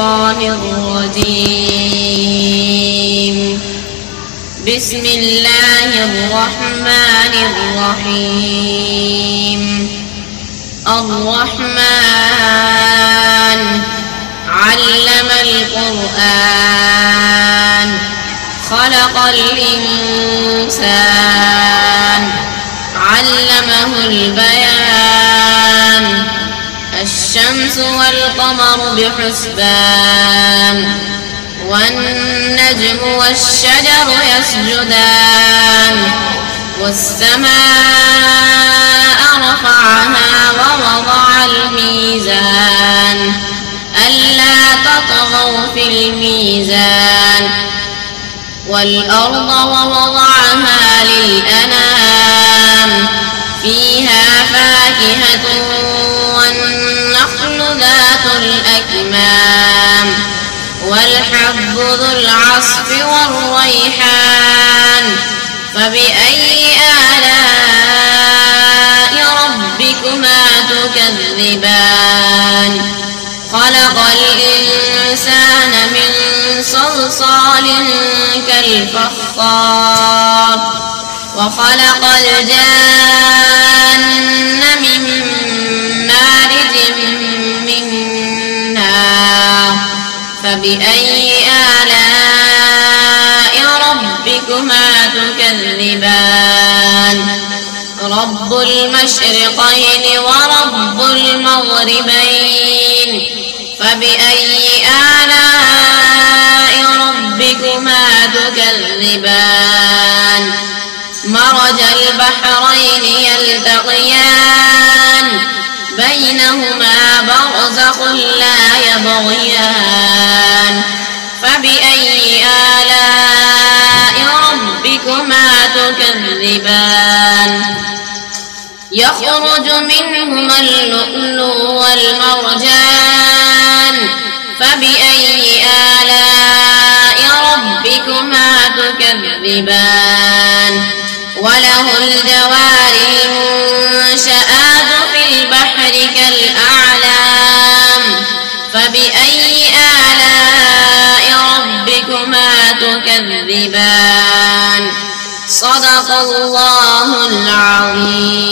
الشيطان الرجيم. بسم الله الرحمن الرحيم. الرحمن علم القرآن خلق الإنسان علمه البيان. الشمس والقمر بحسبان والنجم والشجر يسجدان. والسماء رفعها ووضع الميزان ألا تطغوا في الميزان. والأرض ووضعها للأنام فيها فاكهة والنخل ذات الأكمام والحب ذو العصف والريحان. فبأي آلاء ربكما تكذبان. خلق الإنسان من صلصال كالفخار وخلق الجان من مارج من نار. فبأي آلاء ربكما تكذبان. رب المشرقين ورب المغربين. فبأي آلاء ربكما تكذبان. مرج البحرين يلتقيان بينهما برزخ لا يبغيان. فبأي آلاء ربكما تكذبان. يخرج منهما اللؤلؤ والمرجان. فبأي آلاء ربكما تكذبان. وله الجوار المنشآت في البحر كالأعلام. فبأي آلاء ربكما تكذبان. صدق الله العظيم.